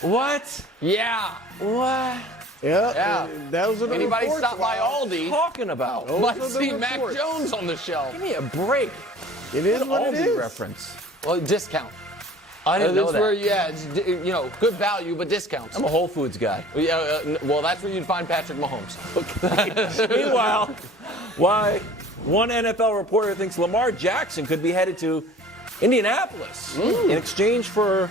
What? Yeah. What? Yeah. Those are the Anybody reports, stop by Wild. Aldi Talking about? might are the see Mac reports. Jones on the shelf. Give me a break. It is what it Aldi is. reference. Well, discount. I didn't know That's that. where, yeah, it's, good value, but discounts. I'm a Whole Foods guy. Yeah, well, that's where you'd find Patrick Mahomes. Meanwhile, why one NFL reporter thinks Lamar Jackson could be headed to Indianapolis in exchange for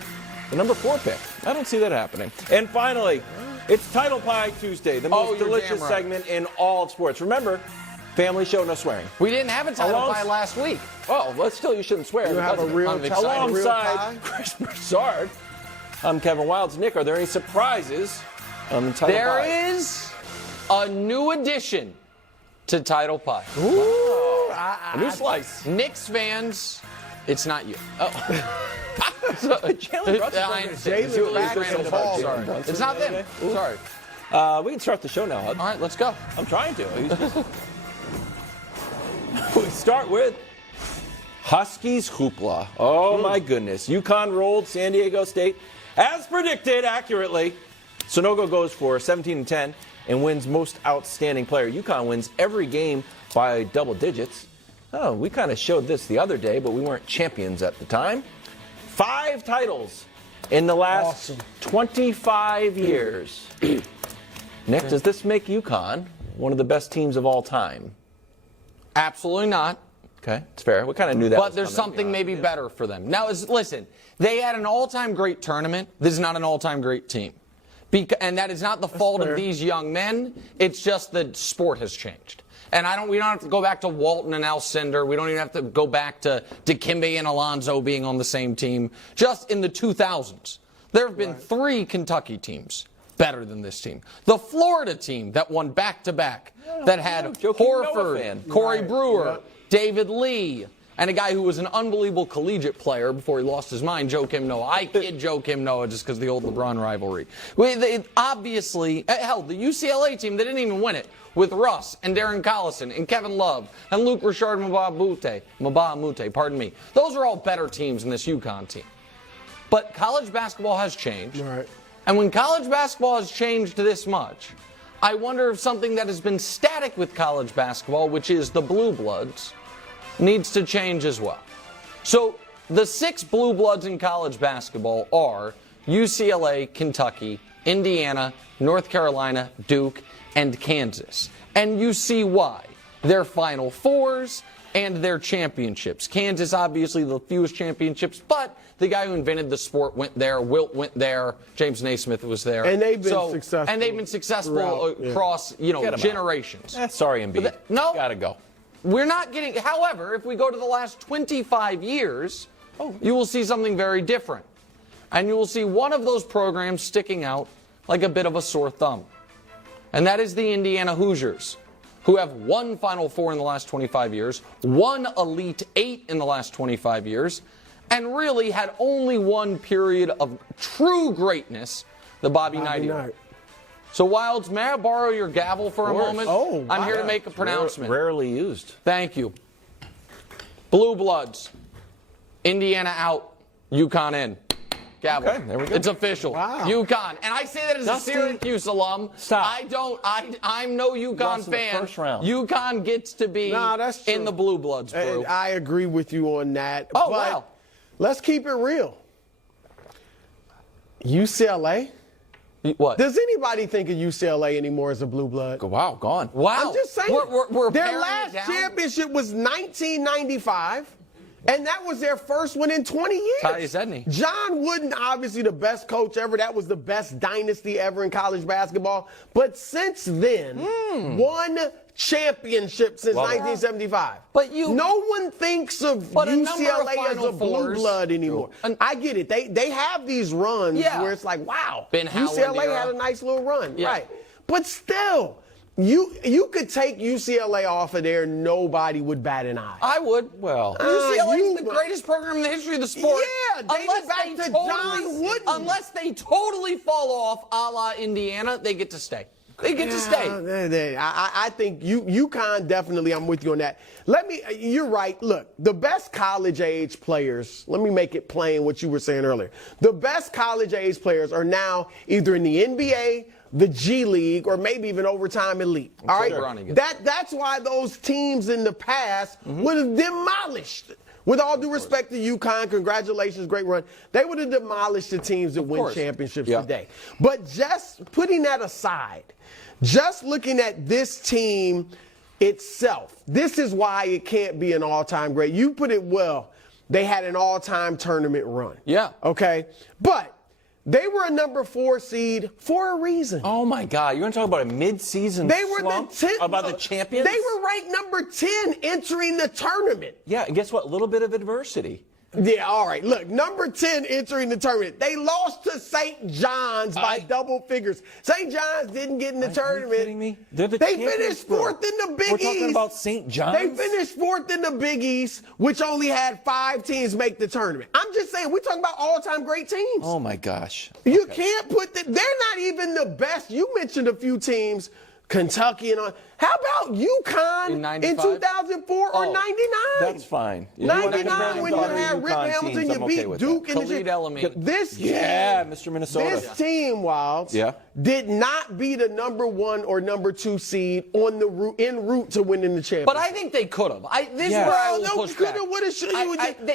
the number 4 pick. I don't see that happening. And finally, it's Title Pie Tuesday, the most you're delicious damn right. segment in all of sports. Remember, family show, no swearing. We didn't have a title Along- pie last week. Oh, well, still, you shouldn't swear. You have because a of it. real I'm tie? excited. Real Alongside tie? Chris Broussard, I'm Kevin Wildes. Nick, are there any surprises on the Title There Pie? is a new addition to Title Pie. Ooh, A new slice. Knicks fans, it's not you. Jalen Brunson. I understand. Jalen Julius back Randle is Park, balling. sorry. Brunson It's not the other them. day. Ooh. Sorry. We can start the show now, Hud. All right, let's go. I'm trying to. We start with Huskies hoopla. Oh, my goodness. UConn rolled San Diego State. As predicted accurately, Sonogo goes for 17-10 and wins most outstanding player. UConn wins every game by double digits. Oh, we kind of showed this the other day, but we weren't champions at the time. 5 titles in the last 25 years. Nick, does this make UConn one of the best teams of all time? Absolutely not. Okay, it's fair. We kind of knew that. But was there's coming. something maybe better for them. Now, listen, they had an all-time great tournament. This is not an all-time great team. And that is not the fault fair. of these young men. It's just the sport has changed. And we don't have to go back to Walton and Alcindor. We don't even have to go back to Dikembe and Alonzo being on the same team. Just in the 2000s, there have been 3 Kentucky teams better than this team. The Florida team that won back-to-back, that had Joakim Noah Horford, fan. Corey Right. Brewer, Yep. David Lee, and a guy who was an unbelievable collegiate player before he lost his mind, Joakim Noah. I kid Joakim Noah just because of the old LeBron rivalry. Obviously, hell, the UCLA team, they didn't even win it, with Russ and Darren Collison and Kevin Love and Luke Richard Mbah-a-Moute, pardon me. Those are all better teams than this UConn team. But college basketball has changed. Right. And when college basketball has changed this much, I wonder if something that has been static with college basketball, which is the blue bloods, needs to change as well. So the 6 blue bloods in college basketball are UCLA, Kentucky, Indiana, North Carolina, Duke, and Kansas. And you see why. Their Final Fours and their championships. Kansas, obviously, the fewest championships, but the guy who invented the sport went there. Wilt went there. James Naismith was there. And they've been successful. And they've been successful throughout, across, Get 'em out. generations. Sorry, Embiid. No. Gotta go. We're not getting. However, if we go to the last 25 years, you will see something very different. And you will see one of those programs sticking out like a bit of a sore thumb. And that is the Indiana Hoosiers, who have 1 Final Four in the last 25 years, 1 Elite 8 in the last 25 years, and really had only 1 period of true greatness, the Bobby Knight era. So, Wildes, may I borrow your gavel for a course. moment? Oh, I'm here to wow. make a pronouncement. Rarely used. Thank you. Blue Bloods. Indiana out. UConn in. Gavel. Okay, there we go. It's official. Wow. UConn. And I say that as Dusty. a Syracuse alum. Stop. I'm no UConn Lost in the fan. first round. UConn gets to be Nah, that's true. in the Blue Bloods, bro. And I agree with you on that. Oh, but wow. Let's keep it real. UCLA? What? Does anybody think of UCLA anymore as a blue blood? Wow, gone. Wow. I'm just saying. We're their paring it last down. championship was 1995, and that was their first one in 20 years. Tyus Edney. John Wooden, obviously the best coach ever. That was the best dynasty ever in college basketball. But since then, 1 championship since 1975. But no one thinks of But a number of UCLA as Final a blue Fours. blood anymore. I get it. They have these runs Yeah. where it's like, wow, Ben Howland UCLA era. had a nice little run. Yeah. Right. But still, you could take UCLA off of there, nobody would bat an eye. I would. Well, UCLA you- is the greatest program in the history of the sport. Yeah, dating back to John Wooden. Unless they totally fall off a la Indiana, they get to stay. They get to stay. I think UConn definitely. I'm with you on that. You're right. Look, the best college age players. Let me make it plain what you were saying earlier. The best college age players are now either in the NBA, the G League, or maybe even overtime elite. All right. That's why those teams in the past would have demolished. With all due respect to UConn, congratulations, great run. They would have demolished the teams that win championships today. But just putting that aside, just looking at this team itself, this is why it can't be an all-time great. You put it well. They had an all-time tournament run. Yeah. Okay? But they were a number 4 seed for a reason. Oh, my God. You're going to talk about a mid-season They were slump? the 10th. About the champions? They were ranked number 10 entering the tournament. Yeah, and guess what? A little bit of adversity. Yeah, all right. Look, number 10 entering the tournament. They lost to St. John's by double figures. St. John's didn't get in the tournament. Are you kidding me? They finished 4th in the Big East. We're talking about St. John's? They finished 4th in the Big East, which only had 5 teams make the tournament. I'm just saying, we're talking about all-time great teams. Oh, my gosh. You can't put they're not even the best. You mentioned a few teams, Kentucky and all. How about UConn in 2004 or 99? That's fine. 99 when you had Rip Hamilton, you beat Duke in the This team, Mr. Minnesota. This team, Wilds, did not be the number 1 or number 2 seed on the en route to winning the championship. But I think they could have. This is where I will push back.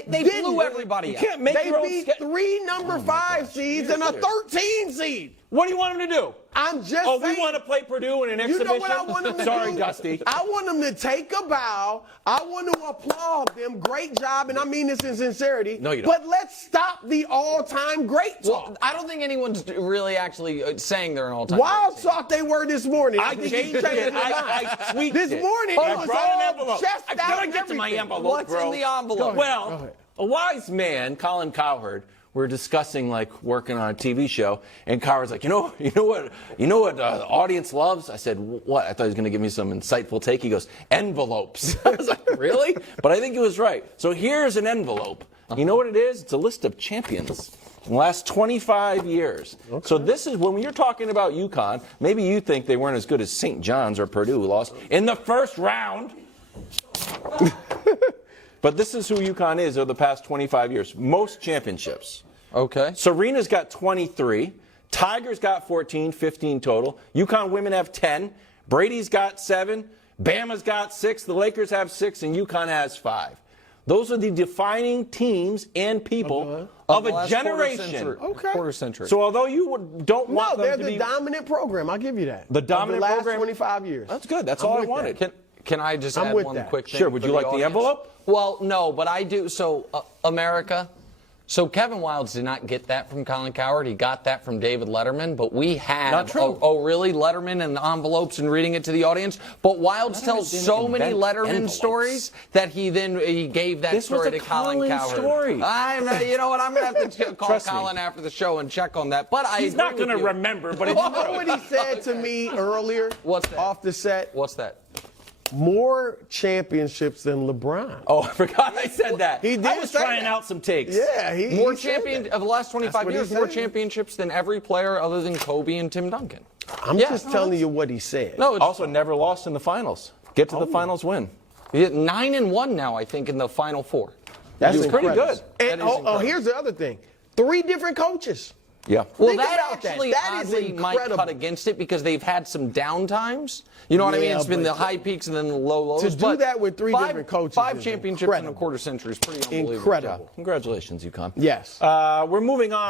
They blew everybody out. You can't make they beat 3 number 5 seeds and a 13 seed. What do you want them to do? I'm just saying. Oh, we want to play Purdue in an exhibition? You know what I want them to do? Sorry, Dusty. I want them to take a bow. I want to applaud them. Great job, and I mean this in sincerity. No, you don't. But let's stop the all-time great talk. Well, I don't think anyone's really actually saying they're an all-time great Wild thought they were this morning. I changed it. I tweaked this it. morning, it was brought an all envelope. chest I out gotta and get to my everything. envelope, What's bro. in the envelope? Well, a wise man, Colin Cowherd, we're discussing working on a TV show, and Cowherd's like, you know what the audience loves? I said, what? I thought he was going to give me some insightful take. He goes, envelopes. I was like, really? But I think he was right. So here's an envelope. You know what it is? It's a list of champions in the last 25 years. Okay. So this is when you're talking about UConn. Maybe you think they weren't as good as St. John's or Purdue, who lost in the first round. But this is who UConn is over the past 25 years. Most championships. Okay. Serena's got 23. Tigers got 14, 15 total. UConn women have 10. Brady's got 7. Bama's got 6. The Lakers have 6. And UConn has 5. Those are the defining teams and people of a generation. Quarter century. So although you don't want them to be... they're the dominant program. I'll give you that. The dominant last program? 25 years. That's good. That's all I wanted. Can I just add one quick thing? Sure. Would you like the envelope? Well, no, but I do. So, America. So Kevin Wildes did not get that from Colin Cowherd. He got that from David Letterman. But we have. Not true. Oh, really? Letterman and the envelopes and reading it to the audience. But Wildes tells so many Letterman stories that he gave that story to Colin Cowherd. Story. You know what? I'm going to have to call Colin after the show and check on that. But he's not going to remember. But you know what he said to me earlier? What's that? Off the set. What's that? More championships than LeBron. Oh, I forgot I said that. He did. I was trying out some takes. Yeah, more champions of the last 25 years. More championships than every player other than Kobe and Tim Duncan. I'm just telling you what he said. No, also never lost in the finals. Get to the finals, win. 9-1 now, I think, in the Final Four. That's pretty good. And here's the other thing: 3 different coaches. Yeah. Well, that actually oddly might cut against it because they've had some down times. You know what I mean? It's been the high peaks and then the low lows. To do that with 3 different coaches. 5 championships in a quarter century is pretty unbelievable. Incredible. Congratulations, UConn. Yes. We're moving on.